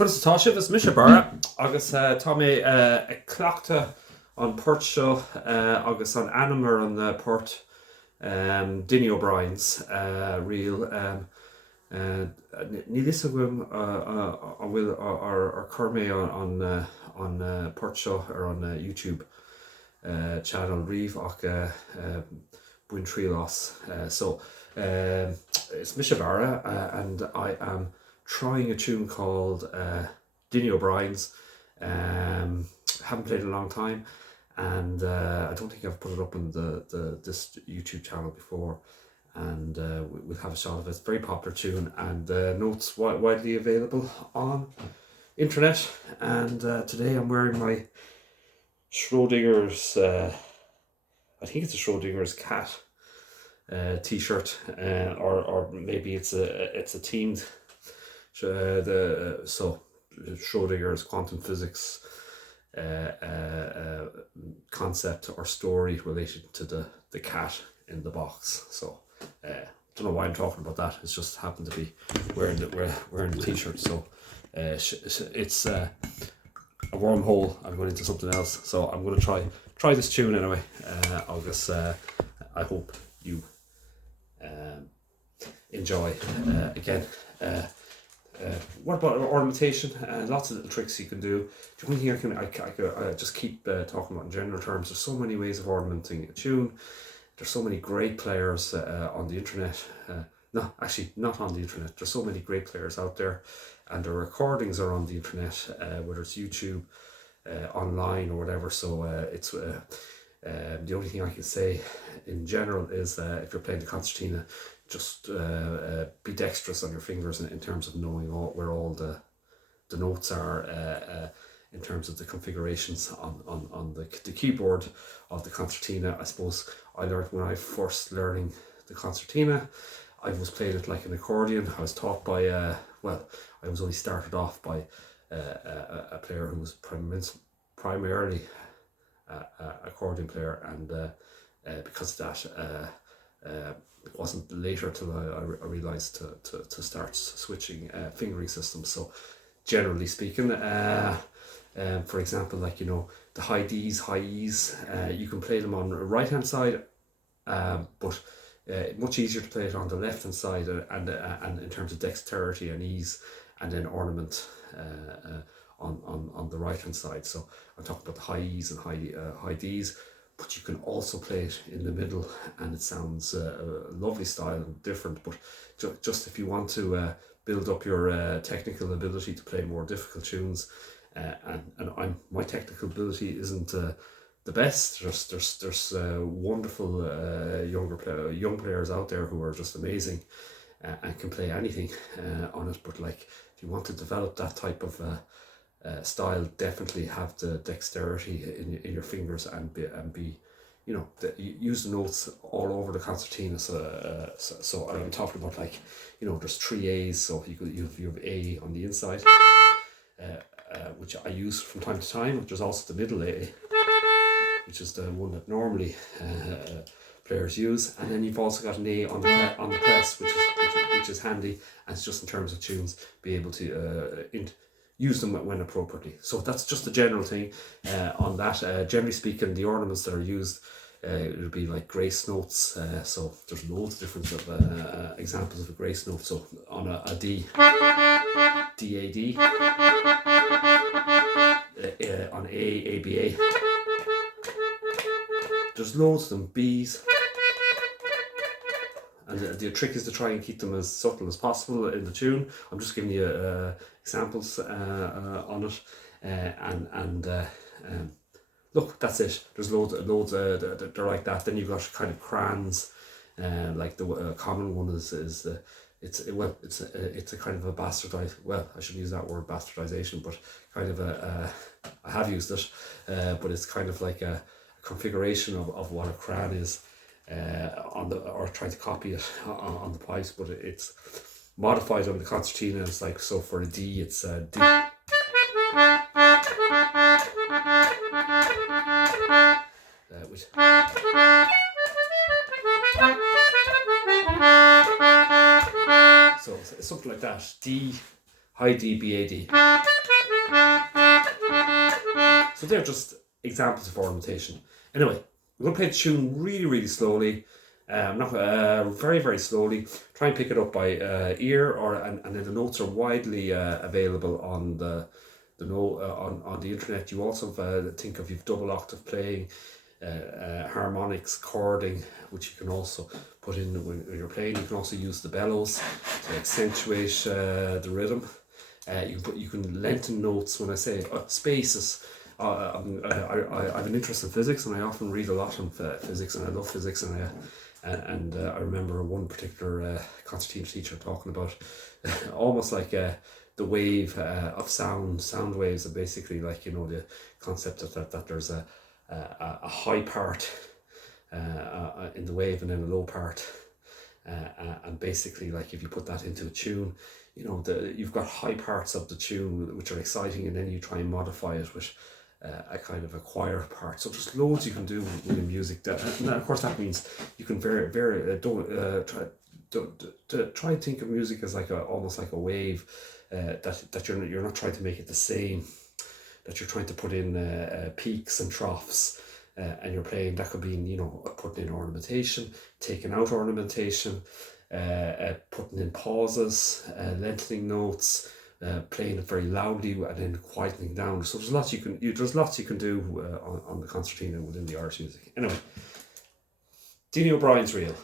Chus atá is mis bara agus tá mé cleachta an port seo agus an animar an port Dinny briens riil ní is gom an bhfuil ar chumé an port seo ar an YouTube channel riomh ach buin trí las. So it's mis bara and I am trying a tune called Dinny O'Brien's. Haven't played in a long time, and I don't think I've put it up on this YouTube channel before, and we'll have a shot of it. It's a very popular tune, and notes widely available on internet. And today I'm wearing my Schrodinger's I think it's a Schrodinger's cat t-shirt, or maybe it's a themed so Schrodinger's quantum physics concept or story related to the cat in the box. So don't know why I'm talking about that. It's just happened to be wearing the t-shirt. So it's a wormhole. I'm going into something else. So I'm going to try this tune anyway. August. I hope you enjoy. Again. What about ornamentation? Lots of little tricks you can do. The only thing I could just keep talking about in general terms. There's so many ways of ornamenting a tune. There's so many great players on the internet. No, actually not on the internet. There's so many great players out there, and the recordings are on the internet, whether it's YouTube, online or whatever. So it's the only thing I can say in general is if you're playing the concertina, just be dexterous on your fingers in terms of knowing where all the notes are in terms of the configurations on the keyboard of the concertina. I suppose I learned when I first learning the concertina, I was playing it like an accordion. I was taught by I was only started off by a player who was primarily accordion player, and because of that it wasn't later till I realised to start switching fingering systems. So generally speaking, for example, like the high D's, high E's, you can play them on the right hand side, but much easier to play it on the left hand side, and in terms of dexterity and ease, and then ornament on the right hand side. So I'm talking about the high E's and high D's. But you can also play it in the middle, and it sounds a lovely style and different. But just if you want to build up your technical ability to play more difficult tunes, and my technical ability isn't the best. There's wonderful young players out there who are just amazing and can play anything on it. But like, if you want to develop that type of style, definitely have the dexterity in your fingers and be use the notes all over the concertina. So I'm talking about, like, there's 3 A's, so you have A on the inside, which I use from time to time. There's also the middle A, which is the one that normally players use, and then you've also got an A on the press, which is handy, and it's just in terms of tunes, be able to use them when appropriately. So that's just a general thing on that. Generally speaking, the ornaments that are used, it would be like grace notes. So there's loads of different examples of a grace note. So on a D, D-A-D, on A, A-B-A. There's loads of them, B's. And the trick is to try and keep them as subtle as possible in the tune. I'm just giving you examples on it, and look, that's it. There's loads they're like that. Then you've got kind of crans, like the common one is it's a kind of a bastardized. Well, I shouldn't use that word, bastardization, but kind of I have used it, but it's kind of like a configuration of what a cran is. Or trying to copy it on the pipes, but it's modified on the concertina. It's like, so for a D, it's D. Which, so it's something like that. D, high D, B, A, D. So they're just examples of ornamentation. Anyway, we're going to play the tune really, really slowly. Not very, very slowly. Try and pick it up by ear, and then the notes are widely available on the on the internet. You also think of you've double octave playing, harmonics, chording, which you can also put in when you're playing. You can also use the bellows to accentuate the rhythm. You can lengthen notes. When I say spaces, I have an interest in physics, and I often read a lot on physics, and I love physics, and I remember one particular concertina teacher talking about almost like the wave of sound waves are basically like, you know, the concept that there's a high part in the wave and then a low part, and basically, like, if you put that into a tune, you know, you've got high parts of the tune which are exciting, and then you try and modify it with a kind of a choir part. So there's loads you can do with music. And of course that means you can try and think of music as like almost like a wave, that you're not trying to make it the same, that you're trying to put in peaks and troughs, and you're playing. That could be, you know, putting in ornamentation, taking out ornamentation, putting in pauses, lengthening notes, playing it very loudly and then quietening down. So there's lots you can do on the concertina within the Irish music. Anyway, Dinny O'Brien's reel.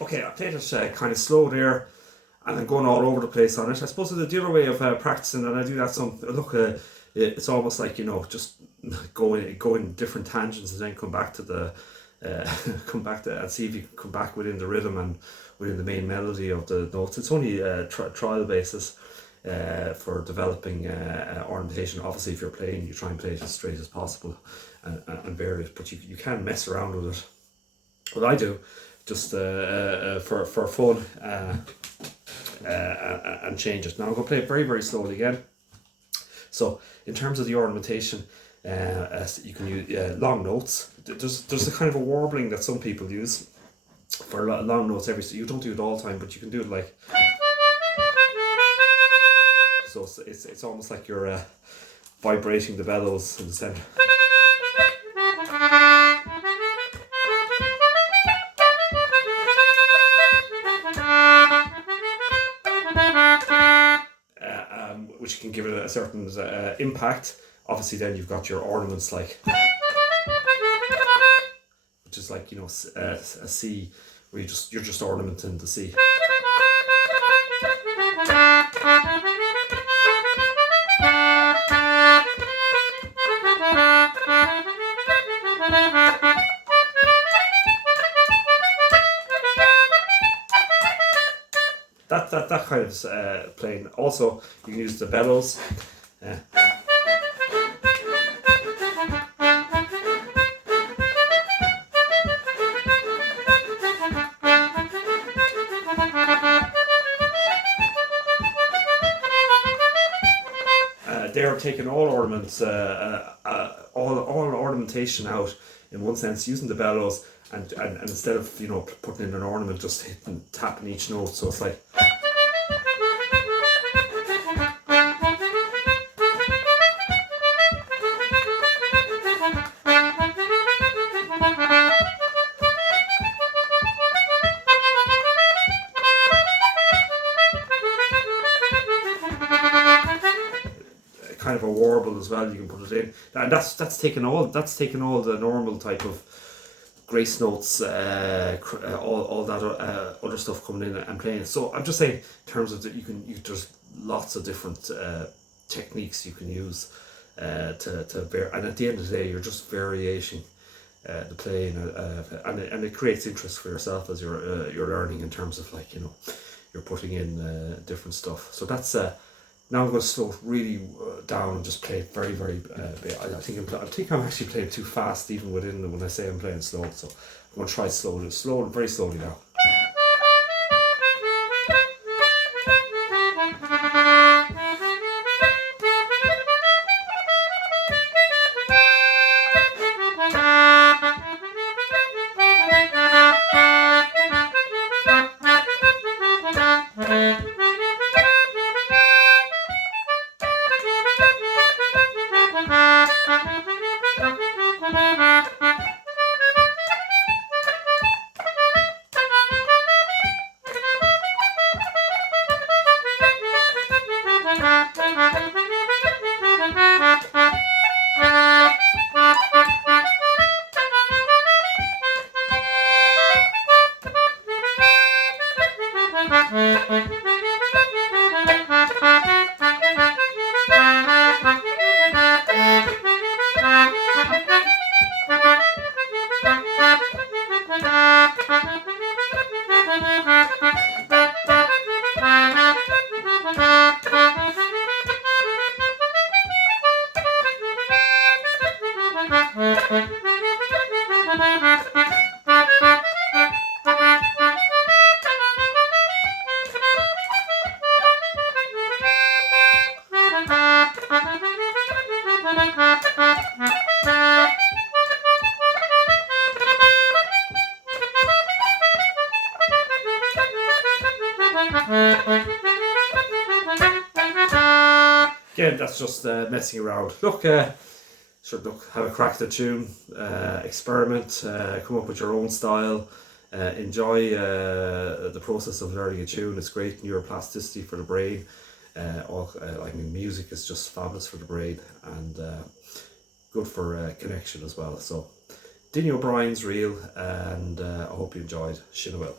Okay, I played it kind of slow there, and I'm going all over the place on it. I suppose it's the other way of practicing, and I do that some. Look, it's almost like, you know, just going different tangents and then come back to the come back to and see if you can come back within the rhythm and within the main melody of the notes. It's only trial basis. for developing ornamentation. Obviously, if you're playing, you try and play it as straight as possible and vary it, but you can mess around with it. What I do, just for fun, and change it. Now I'm going to play it very, very slowly again. So in terms of the ornamentation, you can use long notes. There's a kind of a warbling that some people use for long notes. You don't do it all the time, but you can do it like. So it's almost like you're vibrating the bellows in the center. Which can give it a certain impact. Obviously, then you've got your ornaments like, which is like, you know, a C, where you're just ornamenting the C. That kind of playing. Also, you can use the bellows. They're taking all ornaments, all ornamentation out in one sense, using the bellows, and instead of, you know, putting in an ornament, just tapping each note. So it's like. Kind of a warble as well. You can put it in, and that's taken all the normal type of grace notes, all that other stuff coming in and playing. So I'm just saying, in terms of that, there's lots of different techniques you can use to bear, and at the end of the day, you're just variating the playing, and it creates interest for yourself as you're learning, in terms of, like, you know, you're putting in different stuff. So that's. Now I'm going to slow really down and just play it very, very bit. I think I'm actually playing too fast, even when I say I'm playing slow. So I'm going to try very slowly now. Again, that's just messing around. Look, have a crack at the tune, experiment, come up with your own style, enjoy the process of learning a tune. It's great neuroplasticity for the brain. Music is just fabulous for the brain, and good for connection as well. So, Dinny O'Brien's real, and I hope you enjoyed. Shin well.